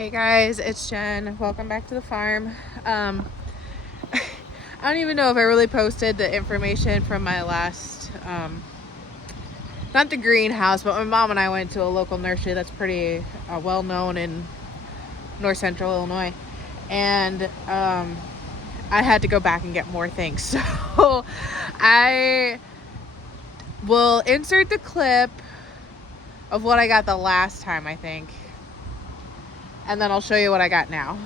Hey guys, it's Jen. Welcome back to the farm. I don't even know if I really posted the information from my last, not the greenhouse, but my mom and I went to a local nursery that's pretty well known in north central Illinois. And I had to go back and get more things. So I will insert the clip of what I got the last time, I think. And then I'll show you what I got now.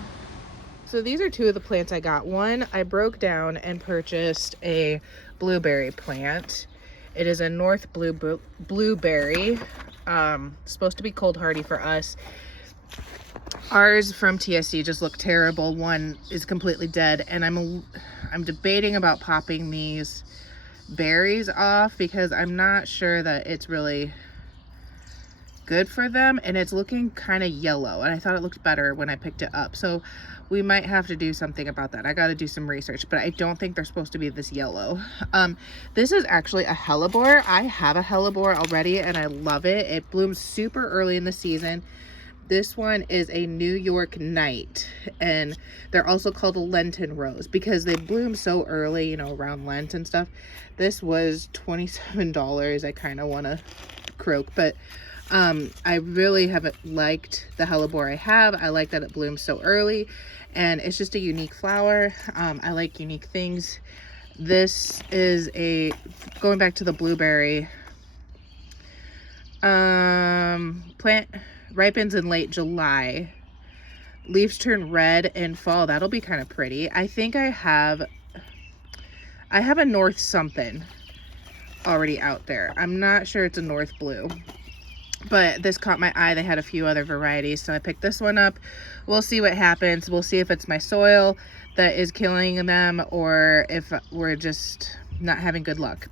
So these are two of the plants I got. One, I broke down and purchased a blueberry plant. It is a North blueberry. Supposed to be cold hardy for us. Ours from TSC just look terrible. One is completely dead, and I'm debating about popping these berries off because I'm not sure that it's really good for them, and it's looking kind of yellow, and I thought it looked better when I picked it up. So we might have to do something about that. I got to do some research, but I don't think they're supposed to be this yellow. This is actually a hellebore. I have a hellebore already and I love it. It blooms super early in the season. This one is a New York Night, and they're also called a Lenten rose because they bloom so early, you know, around Lent and stuff. This was $27. I kind of want to croak, but I really haven't liked the hellebore I have. I like that it blooms so early, and it's just a unique flower. I like unique things. This is going back to the blueberry, plant ripens in late July. Leaves turn red in fall. That'll be kind of pretty. I think I have a North something already out there. I'm not sure it's a North blue, but this caught my eye. They had a few other varieties, so I picked this one up. We'll see what happens. We'll see if it's my soil that is killing them or if we're just not having good luck.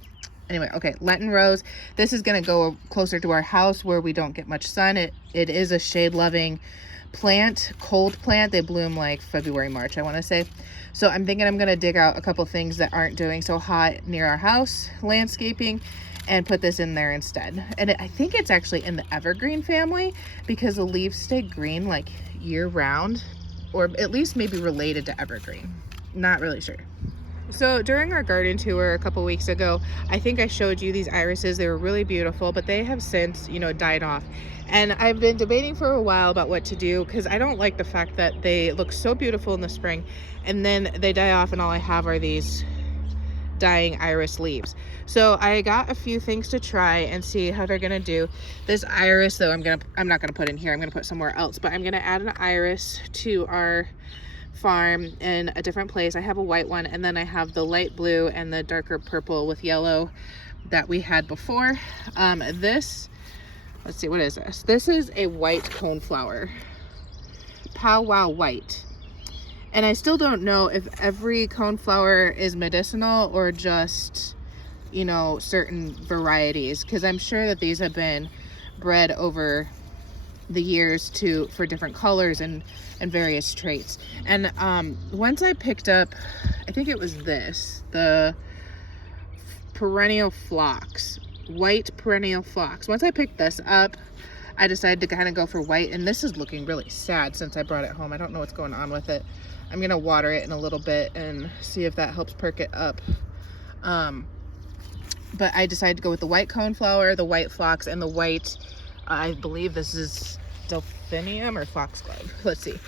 Anyway, okay, Lenten rose. This is going to go closer to our house where we don't get much sun. It is a shade-loving plant, cold plant. They bloom like February, March, I want to say. So I'm thinking I'm going to dig out a couple things that aren't doing so hot near our house, landscaping, and put this in there instead. And I think it's actually in the evergreen family because the leaves stay green like year round, or at least maybe related to evergreen. Not really sure. So during our garden tour a couple weeks ago, I think I showed you these irises. They were really beautiful, but they have since, died off. And I've been debating for a while about what to do because I don't like the fact that they look so beautiful in the spring and then they die off and all I have are these dying iris leaves. So I got a few things to try and see how they're gonna do. This iris though, I'm not gonna put in here. I'm gonna put somewhere else, but I'm gonna add an iris to our farm in a different place. I have a white one, and then I have the light blue and the darker purple with yellow that we had before. Let's see, what is this? This is a white coneflower, powwow white. And I still don't know if every coneflower is medicinal or just, certain varieties, because I'm sure that these have been bred over the years for different colors and various traits. And once I picked up, I think it was the perennial phlox, white perennial phlox. Once I picked this up, I decided to kind of go for white, and this is looking really sad since I brought it home. I don't know what's going on with it. I'm gonna water it in a little bit and see if that helps perk it up. But I decided to go with the white coneflower, the white phlox, and the white, I believe this is delphinium or foxglove. Let's see,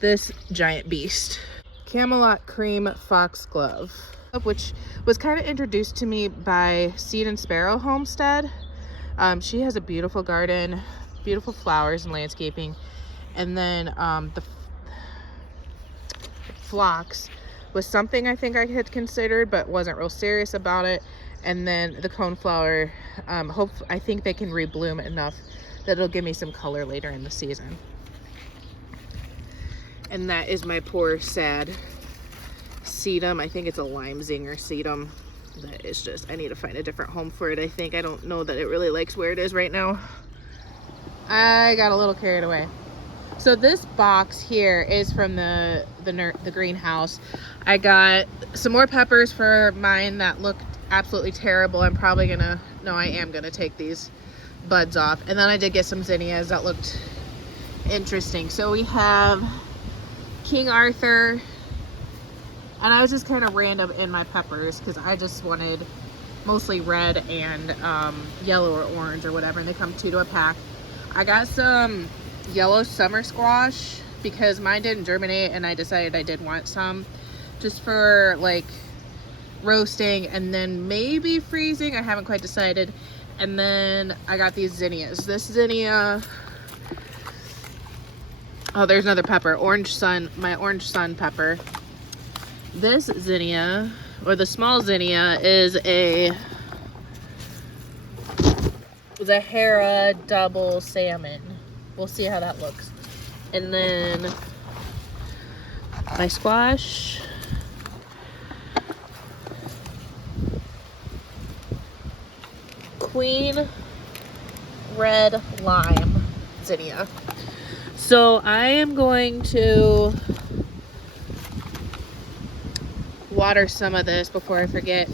this giant beast, Camelot cream foxglove, which was kind of introduced to me by Seed and Sparrow Homestead. She has a beautiful garden, beautiful flowers and landscaping. And then the phlox was something I think I had considered but wasn't real serious about it. And then the coneflower, I think they can rebloom enough that it'll give me some color later in the season. And that is my poor sad sedum. I think it's a lime zinger sedum. That is just, I need to find a different home for it. I don't know that it really likes where it is right now. I got a little carried away. So this box here is from the greenhouse. I got some more peppers for mine that looked absolutely terrible. I am gonna take these buds off. And then I did get some zinnias that looked interesting. So we have King Arthur, and I was just kind of random in my peppers because I just wanted mostly red and yellow or orange or whatever, and they come 2 to a pack. I got some yellow summer squash because mine didn't germinate, and I decided I did want some just for like roasting and then maybe freezing. I haven't quite decided. And then I got these zinnias. This zinnia, oh, there's another pepper, orange sun, my orange sun pepper. This zinnia, or the small zinnia, is a Hera double salmon. We'll see how that looks. And then my squash, Queen Red Lime zinnia. So I am going to water some of this before I forget.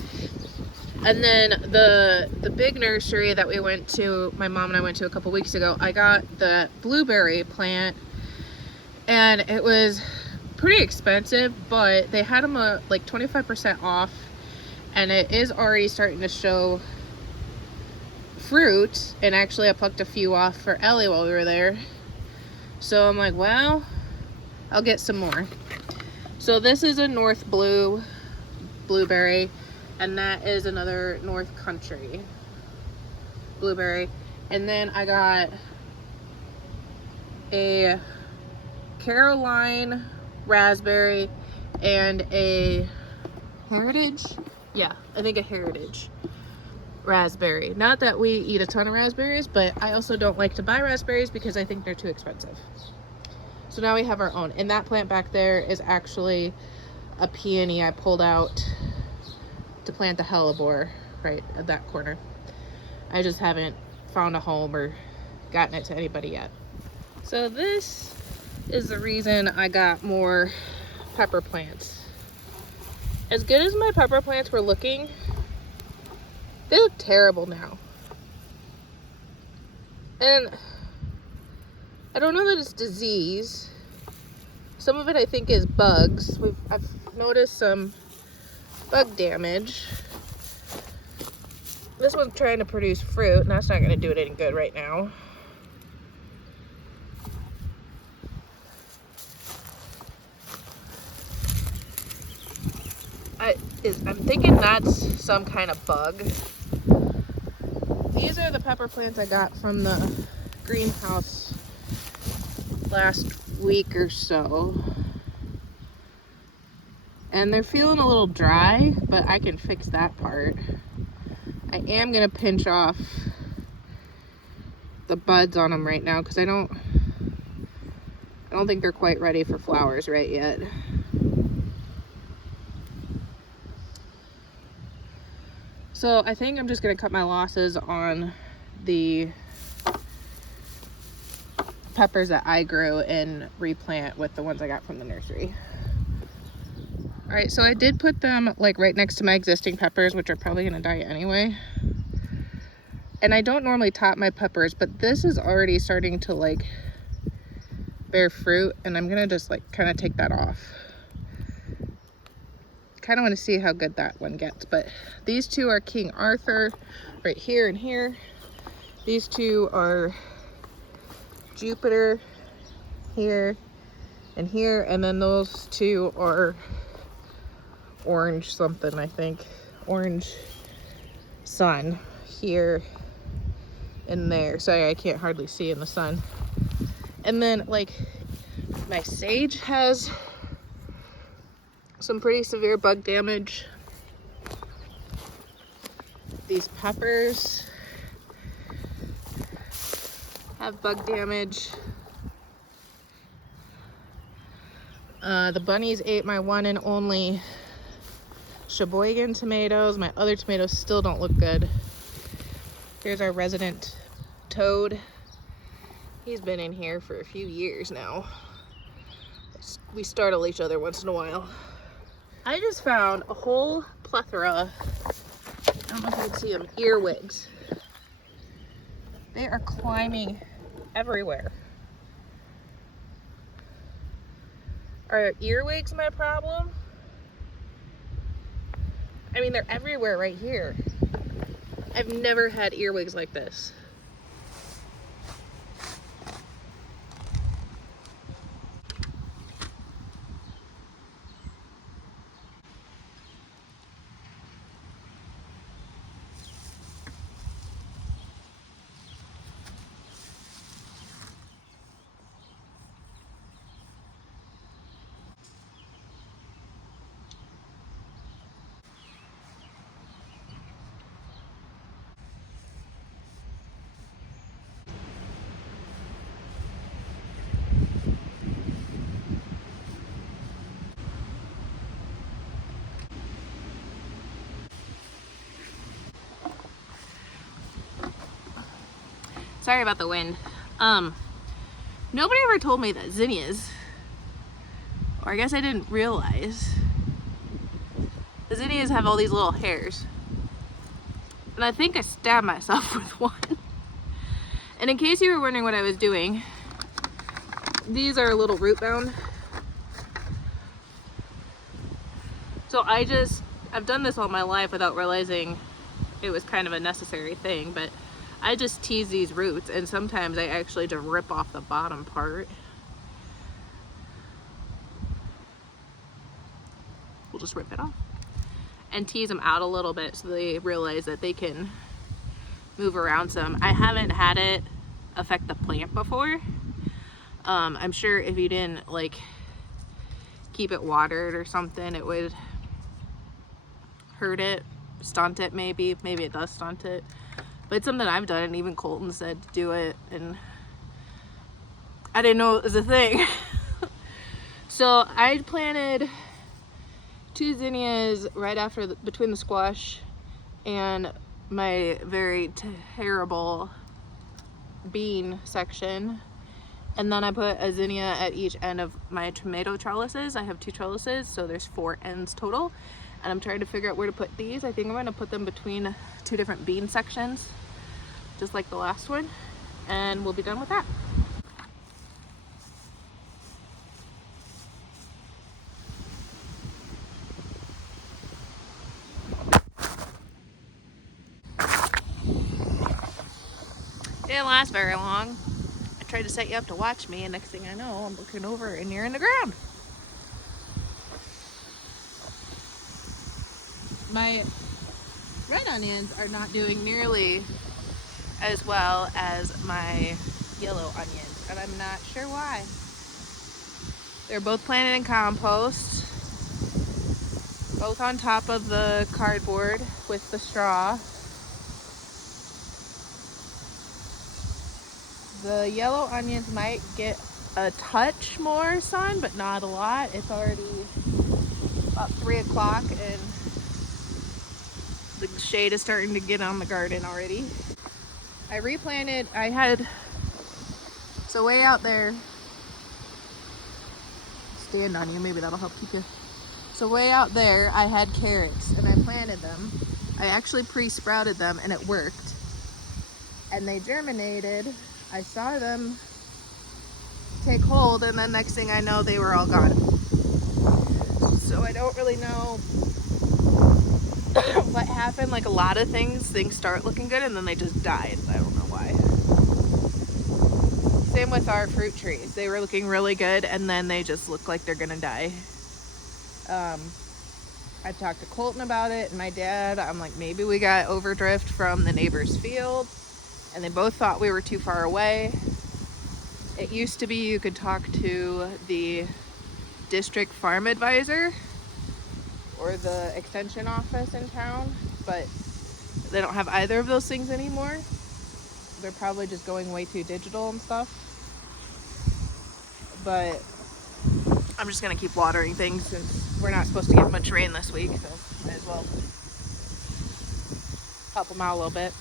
And then the big nursery that we went to, my mom and I went to a couple weeks ago, I got the blueberry plant, and it was pretty expensive, but they had them like 25% off, and it is already starting to show fruit. And actually I plucked a few off for Ellie while we were there. So I'm like, well, I'll get some more. So this is a North Blue blueberry, and that is another North Country blueberry. And then I got a Caroline raspberry and a Heritage. Yeah, I think a Heritage raspberry. Not that we eat a ton of raspberries, but I also don't like to buy raspberries because I think they're too expensive. So now we have our own. And that plant back there is actually a peony I pulled out to plant the hellebore right at that corner. I just haven't found a home or gotten it to anybody yet. So this is the reason I got more pepper plants. As good as my pepper plants were looking, they look terrible now. And I don't know that it's disease. Some of it I think is bugs. I've noticed some bug damage. This one's trying to produce fruit, and that's not going to do it any good right now. I'm thinking that's some kind of bug. These are the pepper plants I got from the greenhouse last week or so. And they're feeling a little dry, but I can fix that part. I am gonna pinch off the buds on them right now because I don't think they're quite ready for flowers right yet. So I think I'm just gonna cut my losses on the peppers that I grew and replant with the ones I got from the nursery. All right, so I did put them like right next to my existing peppers, which are probably gonna die anyway. And I don't normally top my peppers, but this is already starting to like bear fruit, and I'm gonna just like kind of take that off. Kind of want to see how good that one gets. But these two are King Arthur right here and here. These two are Jupiter here and here, and then those two are orange something, I think. Orange sun here and there. Sorry, I can't hardly see in the sun. And then like my sage has some pretty severe bug damage. These peppers have bug damage. The bunnies ate my one and only Sheboygan tomatoes. My other tomatoes still don't look good. Here's our resident toad. He's been in here for a few years now. We startle each other once in a while. I just found a whole plethora, I don't know if you can see them, earwigs. They are climbing everywhere. Are earwigs my problem? I mean, they're everywhere right here. I've never had earwigs like this. Sorry about the wind. Nobody ever told me that zinnias, or I guess I didn't realize, the zinnias have all these little hairs. And I think I stabbed myself with one. And in case you were wondering what I was doing, these are a little root bound. So I've done this all my life without realizing it was kind of a necessary thing, but I just tease these roots, and sometimes I actually just rip off the bottom part. We'll just rip it off and tease them out a little bit so they realize that they can move around some. I haven't had it affect the plant before. I'm sure if you didn't like keep it watered or something, it would hurt it, stunt it maybe. Maybe it does stunt it. But it's something I've done, and even Colton said to do it, and I didn't know it was a thing. So I planted 2 zinnias right after between the squash and my very terrible bean section, and then I put a zinnia at each end of my tomato trellises. I have 2 trellises, so there's 4 ends total, and I'm trying to figure out where to put these. I think I'm going to put them between 2 different bean sections, just like the last one, and we'll be done with that. Didn't last very long. I tried to set you up to watch me, and next thing I know, I'm looking over and you're in the ground. My red onions are not doing nearly as well as my yellow onions, and I'm not sure why. They're both planted in compost, both on top of the cardboard with the straw. The yellow onions might get a touch more sun, but not a lot. It's already about 3 o'clock and the shade is starting to get on the garden already. I replanted, so way out there, stand on you, maybe that'll help keep you. So way out there, I had carrots and I planted them. I actually pre-sprouted them and it worked. And they germinated. I saw them take hold, and then next thing I know, they were all gone. So I don't really know what happened. Like a lot of things start looking good and then they just died. I don't know why. Same with our fruit trees. They were looking really good and then they just look like they're gonna die. I talked to Colton about it and my dad. I'm like, maybe we got overdrift from the neighbor's field, and they both thought we were too far away. It used to be you could talk to the district farm advisor or the extension office in town, but they don't have either of those things anymore. They're probably just going way too digital and stuff. But I'm just gonna keep watering things since we're not supposed to get much rain this week, so might as well help them out a little bit.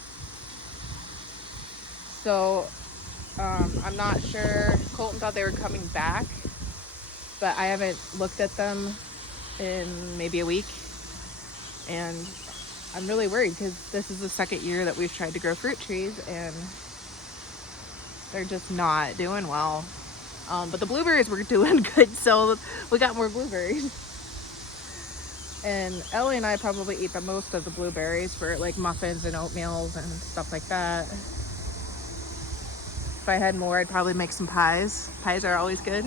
So I'm not sure. Colton thought they were coming back, but I haven't looked at them in maybe a week, and I'm really worried because this is the second year that we've tried to grow fruit trees and they're just not doing well. But the blueberries were doing good, so we got more blueberries. And Ellie and I probably eat the most of the blueberries for like muffins and oatmeals and stuff like that. If I had more, I'd probably make some pies. Pies are always good.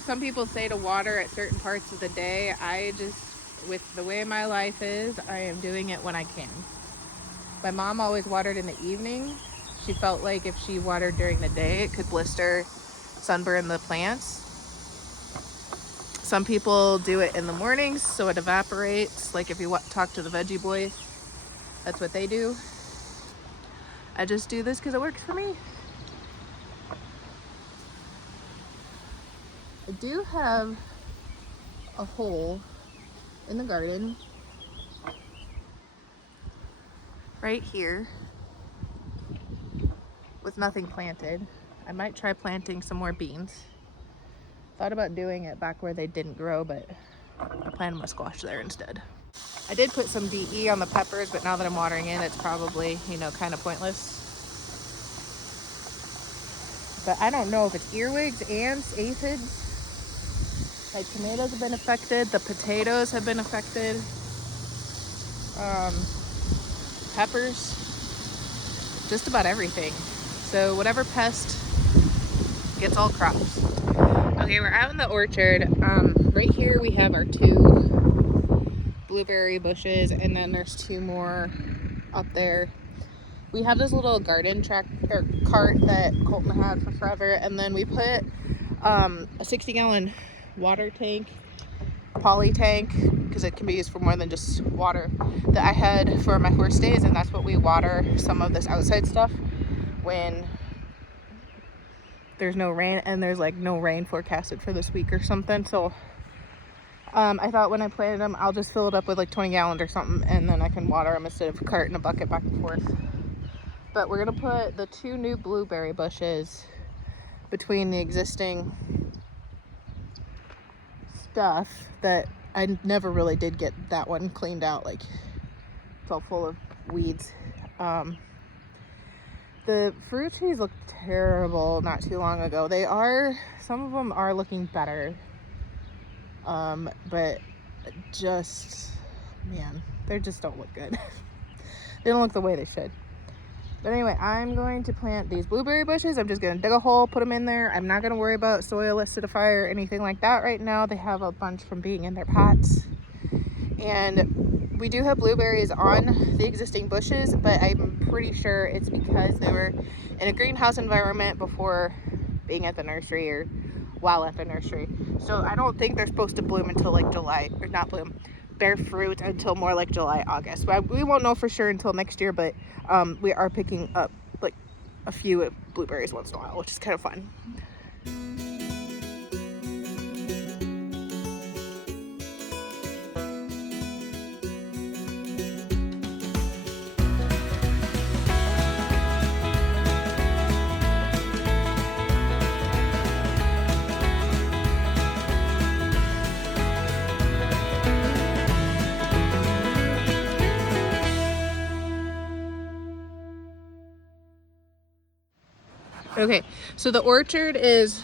Some people say to water at certain parts of the day. I just, with the way my life is, I am doing it when I can. My mom always watered in the evening. She felt like if she watered during the day, it could blister, sunburn the plants. Some people do it in the mornings so it evaporates. Like if you talk to the veggie boys, that's what they do. I just do this because it works for me. I do have a hole in the garden right here with nothing planted. I might try planting some more beans. Thought about doing it back where they didn't grow, but I planted my squash there instead. I did put some DE on the peppers, but now that I'm watering in, it's probably, you know, kind of pointless. But I don't know if it's earwigs, ants, aphids. My tomatoes have been affected. The potatoes have been affected. Peppers. Just about everything. So whatever pest gets all crops. Okay, we're out in the orchard. Right here we have our 2 blueberry bushes, and then there's 2 more up there. We have this little garden cart that Colton had for forever, and then we put a 60-gallon water tank, poly tank, because it can be used for more than just water, that I had for my horse days, and that's what we water some of this outside stuff when there's no rain, and there's like no rain forecasted for this week or something. So I thought when I planted them, I'll just fill it up with like 20 gallons or something, and then I can water them instead of carting a bucket back and forth. But we're gonna put the 2 new blueberry bushes between the existing stuff that I never really did get that one cleaned out. Like, it's all full of weeds. The fruit trees looked terrible not too long ago. Some of them are looking better. But just, man, they just don't look good. They don't look the way they should. But anyway, I'm going to plant these blueberry bushes. I'm just going to dig a hole, put them in there. I'm not going to worry about soil acidifier or anything like that right now. They have a bunch from being in their pots. And we do have blueberries on the existing bushes, but I'm pretty sure it's because they were in a greenhouse environment before being at the nursery or while at the nursery. So I don't think they're supposed to bloom until like July, or not bloom, bear fruit until more like July, August. But we won't know for sure until next year, but we are picking up like a few blueberries once in a while, which is kind of fun. Okay, so the orchard is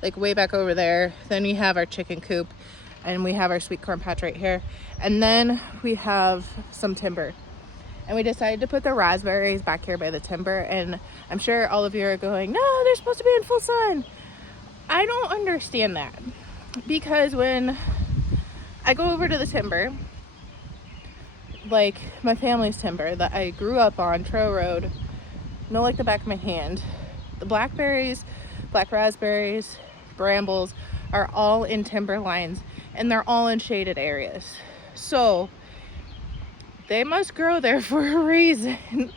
like way back over there. Then we have our chicken coop, and we have our sweet corn patch right here. And then we have some timber. And we decided to put the raspberries back here by the timber. And I'm sure all of you are going, no, they're supposed to be in full sun. I don't understand that. Because when I go over to the timber, like my family's timber that I grew up on, Trail Road, know like the back of my hand, the blackberries, black raspberries, brambles are all in timber lines, and they're all in shaded areas. So they must grow there for a reason.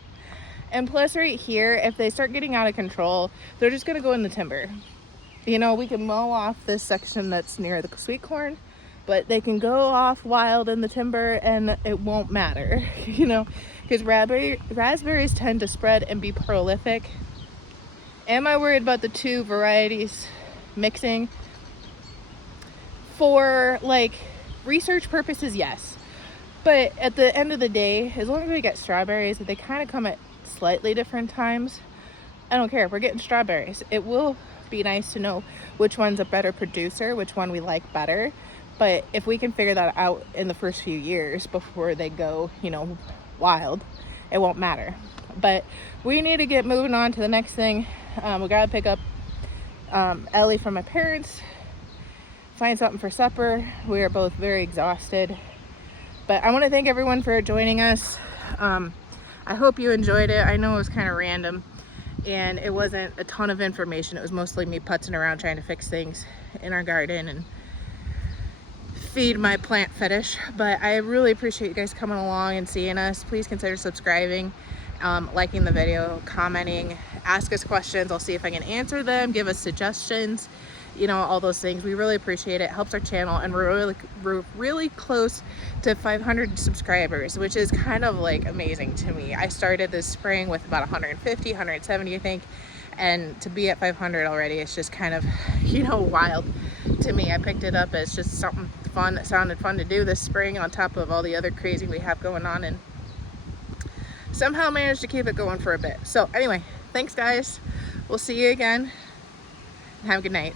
And plus right here, if they start getting out of control, they're just gonna go in the timber. You know, we can mow off this section that's near the sweet corn, but they can go off wild in the timber and it won't matter, you know, because raspberries tend to spread and be prolific. Am I worried about the 2 varieties mixing? For like research purposes, yes. But at the end of the day, as long as we get strawberries, they kind of come at slightly different times, I don't care. We're getting strawberries. It will be nice to know which one's a better producer, which one we like better. But if we can figure that out in the first few years before they go, you know, wild, it won't matter. But we need to get moving on to the next thing. We gotta pick up Ellie from my parents, find something for supper. We are both very exhausted. But I want to thank everyone for joining us. I hope you enjoyed it. I know it was kind of random and it wasn't a ton of information. It was mostly me putzing around trying to fix things in our garden and feed my plant fetish. But I really appreciate you guys coming along and seeing us. Please consider subscribing, liking the video, commenting, ask us questions. I'll see if I can answer them, give us suggestions, you know, all those things. We really appreciate it. It helps our channel, and we're really close to 500 subscribers, which is kind of like amazing to me. I started this spring with about 150, 170, I think, and to be at 500 already, it's just kind of, you know, wild to me. I picked it up as just something fun that sounded fun to do this spring on top of all the other crazy we have going on, and somehow managed to keep it going for a bit. So anyway, thanks guys. We'll see you again. Have a good night.